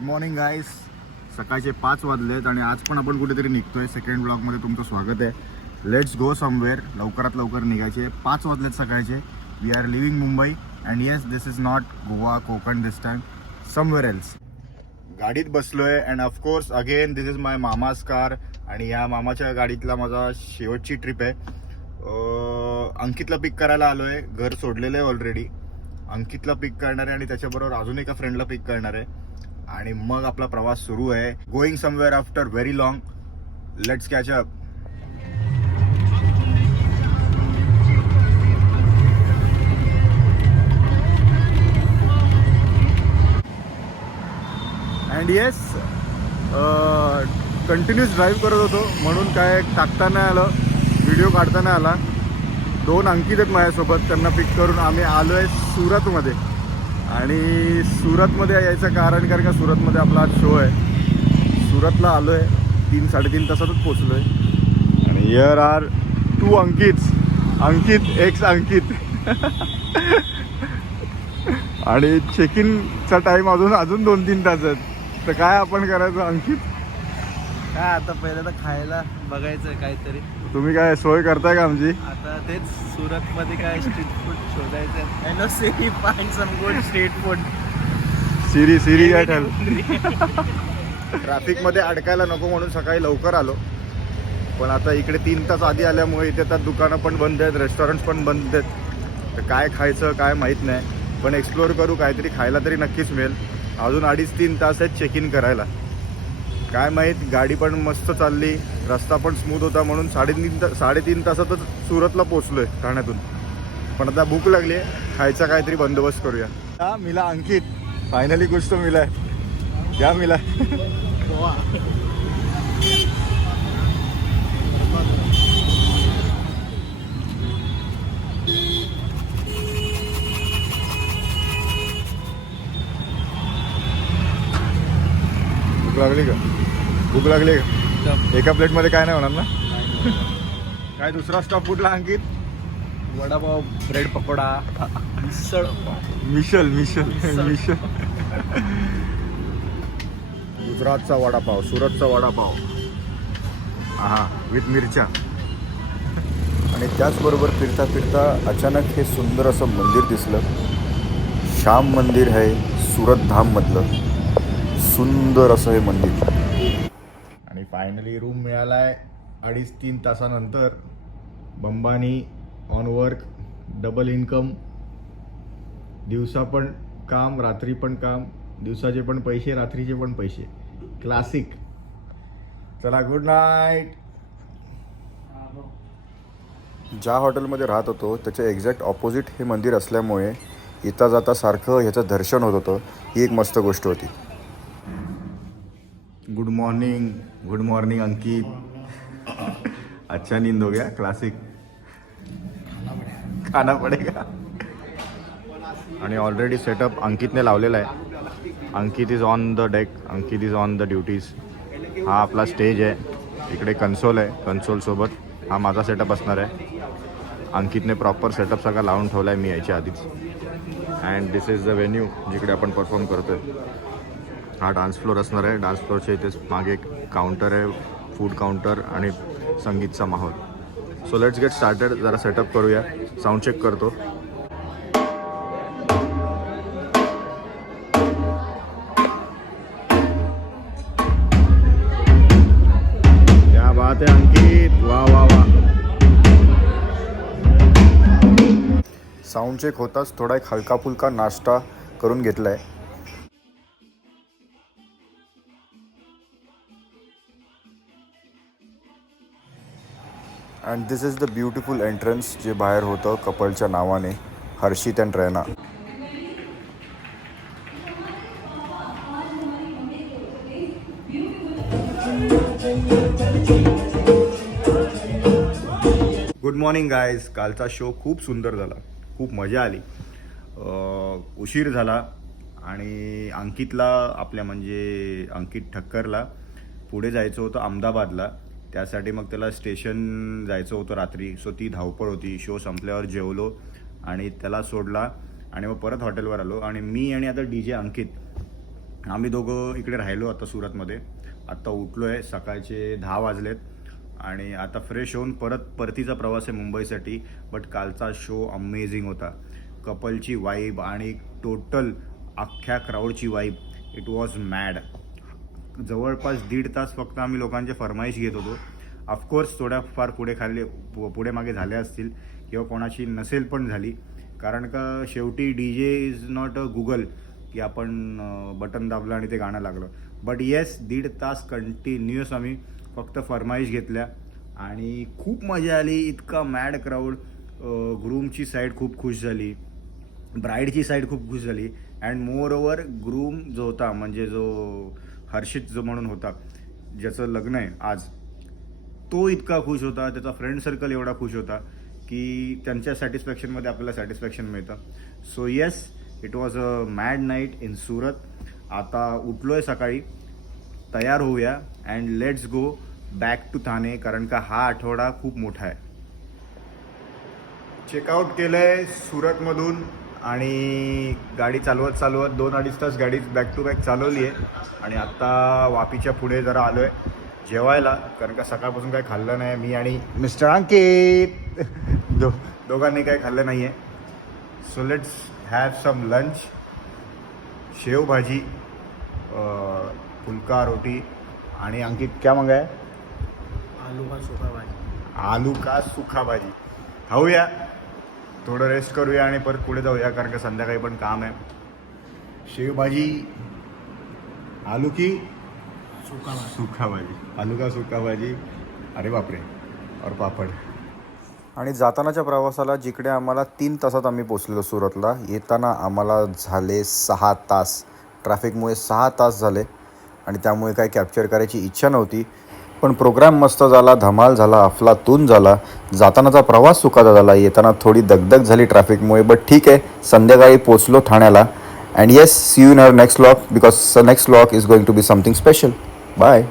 Good morning गाईस. सकाळचे 5 वाजलेत आणि आज पण आपण कुठेतरी निघतोय. सेकंड ब्लॉगमध्ये तुमचं स्वागत आहे. Let's go somewhere. लवकरात लवकर निघायचे. 5 वाजलेत सकाळचे. We are leaving Mumbai and yes this is not Goa Konkan this time, somewhere else. गाडीत बसलोय and of course again this is my मामाज कार. आणि या मामाच्या गाडीतला माझा शेवटची ट्रिप आहे. अंकितला पिक करायला आलोय. घर सोडलेलं आहे ऑलरेडी. अंकितला पिक करणार आहे आणि त्याच्याबरोबर अजून एका फ्रेंडला पिक करणार आहे आणि मग आपला प्रवास सुरू आहे. Going somewhere after very long. Let's catch up. And yes continuous drive करत होतो म्हणून काय टाकता नाही आलं, व्हिडिओ काढता नाही आला. 2 अंकित आहेत माझ्यासोबत. त्यांना पिक करून आम्ही आलो आहे सुरतमध्ये. आणि सुरतमध्ये यायचं कारण का सुरतमध्ये आपला आज शो आहे. सुरतला आलो आहे. 3-3.5 तासातच पोचलो आहे. आणि हिअर आर 2 अंकित एक्स अंकित. आणि चेक इनचा टाईम अजून 2-3 तास आहेत. तर काय आपण करायचं अंकित? काय आता पहिलं तर खायला बघायचं काहीतरी. तुम्ही काय सोय करताय का आमची? आता तेच सुरतमध्ये काय स्ट्रीट फूड शोधायचं. Hello Siri, find some good street food. Siri ठेल. ट्रॅफिकमध्ये अडकायला नको म्हणून सकाळी लवकर आलो. पण आता इकडे 3 तास आधी आल्यामुळे इथे तर दुकानं पण बंद आहेत, रेस्टॉरंट्स पण बंद आहेत. तर काय खायचं काय माहीत नाही. पण एक्सप्लोअर करू. काहीतरी खायला तरी नक्कीच मिळेल. अजून 2.5-3 तास आहेत चेक इन करायला. काय माहीत. गाडी पण मस्त चालली, रस्ता पण स्मूथ होता म्हणून 3.5 तासातच सुरतला पोचलोय ठाण्यातून. पण आता भूक लागली आहे, खायचा काहीतरी बंदोबस्त करूया. हा मिला अंकित, फायनली कुछ तो मिला है. क्या मिला? भूक लागली का? एका प्लेटमध्ये काय नाही होणार ना? काय दुसरा स्टॉप कुठला अंकित? वडापाव, ब्रेड पकोडा, मिशल. गुजरातचा वडापाव, सुरतचा वडापाव, हा विथ मिरच्या. आणि त्याचबरोबर फिरता फिरता अचानक हे सुंदर असं मंदिर दिसलं. श्याम मंदिर आहे सुरत धाममधलं. सुंदर असं हे मंदिर. आणि फायनली रूम मिळालाय 2.5-3 तासानंतर. Bambani on work, double income. दिवसा पण काम, रात्री पण काम. दिवसाचे पण पैसे, रात्रीचे पण पैसे. क्लासिक. चला गुड नाईट. ज्या हॉटेलमध्ये राहत होतो त्याच्या एक्झॅक्ट ऑपोजिट हे मंदिर असल्यामुळे येता जाता सारखं ह्याचं दर्शन होत होतं. ही एक मस्त गोष्ट होती. गुड मॉर्निंग अंकित. अच्छा नींद हो गया. क्लासिक. खाना पडेगा. आणि ऑलरेडी सेटअप अंकितने लावलेला आहे. Ankit is on the deck, Ankit is on the duties. हा आपला स्टेज आहे. इकडे कन्सोल आहे. कन्सोलसोबत हा माझा सेटअप असणार आहे. अंकितने प्रॉपर सेटअप सगळा लावून ठेवला आहे मी यायच्या आधीच. And this is the venue जिकडे आपण परफॉर्म करतो आहे. हा डान्स फ्लोअर असणार आहे. डान्स फ्लोअरच्या इथेच मागे एक काउंटर आहे, फूड काउंटर आणि संगीतचा माहोल. So let's get started. जरा सेटअप करूया. साऊंड चेक करतो. क्या बात है अंकित, वा वा वा. साऊंड चेक होताच थोडा एक हलका फुलका नाश्ता करून घेतलाय. And this is the beautiful entrance जे बाहेर होतं कपलच्या नावाने, Harshit and Raina. Good morning guys. कालचा शो खूप सुंदर झाला, खूप मजा आली. उशीर झाला आणि अंकितला आपल्या म्हणजे अंकित ठक्करला पुढे जायचं होतं अहमदाबादला. त्यासाठी मग त्याला स्टेशन जायचं होतं रात्री. सो ती धावपळ होती. शो संपल्यावर जेवलो आणि त्याला सोडला आणि मग परत हॉटेलवर आलो. आणि मी आणि आता DJ अंकित आम्ही दोघं इकडे राहिलो आता सुरतमध्ये. आत्ता उठलो आहे, सकाळचे 10 वाजलेत आणि आता फ्रेश होऊन परतीचा प्रवास आहे मुंबईसाठी. बट कालचा शो अमेझिंग होता. कपलची वाईब आणि टोटल अख्ख्या क्राऊडची वाईब, इट वॉज मॅड. जवळपास 1.5 तास फक्त आम्ही लोकांचे फरमाईश घेत होतो. ऑफकोर्स थोड्याफार पुढे मागे झाले असतील किंवा कोणाची नसेल पण झाली, कारण का शेवटी D J is not a Google की आपण बटन दाबलं आणि ते गाणं लागलं. बट येस, 1.5 तास कंटिन्युअस आम्ही फक्त फरमाईश घेतल्या आणि खूप मजा आली. इतका मॅड क्राऊड. ग्रूमची साईड खूप खुश झाली, ब्राईडची साईड खूप खुश झाली अँड मोर ओव्हर ग्रूम जो होता, म्हणजे जो हर्षित जो म्हणून होता, ज्याचं लग्न आहे आज, तो इतका खुश होता, त्याचा फ्रेंड सर्कल एवढा खुश होता की त्यांच्या सॅटिस्फॅक्शनमध्ये आपल्याला सॅटिस्फॅक्शन मिळतं. So yes, it was a mad night in Surat. आता उठलो आहे सकाळी, तयार होऊया and let's go back to Thane, कारण का हा आठवडा खूप मोठा आहे. चेकआउट केलं आहे सुरतमधून आणि गाडी चालवत 2-2.5 तास गाडी बॅक टू बॅक चालवली आहे आणि आत्ता वापीच्या पुढे जरा आलो आहे जेवायला, कारण का सकाळपासून काही खाल्लं नाही मी आणि मिस्टर अंकित दोघांनी काही खाल्लं नाही आहे. So let's have some lunch. शेवभाजी, फुलका रोटी आणि अंकित क्या मंगाया? आलू का सुखा भाजी. खाऊया, थोडं रेस्ट करूया आणि परत पुढे जाऊया, कारण का संध्याकाळी पण काम आहे. शेवभाजी, आलू की सुखा भाजी, आलू का सुखा भाजी, अरे बापरे, और पापड. आणि जातानाच्या प्रवासाला जिकडे आम्हाला 3 तासात आम्ही पोचलेलो सुरतला, येताना आम्हाला झाले 6 तास. ट्रॅफिकमुळे 6 तास झाले आणि त्यामुळे काही कॅप्चर करायची इच्छा नव्हती. पण प्रोग्राम मस्त झाला, धमाल झाला, अफलातून झाला. जातानाचा प्रवास सुखाचा झाला, येताना थोडी दगदग झाली ट्रॅफिकमुळे, बट ठीक आहे. संध्याकाळी पोचलो ठाण्याला. And yes, see you in our next vlog, because next vlog is going to be something special. Bye.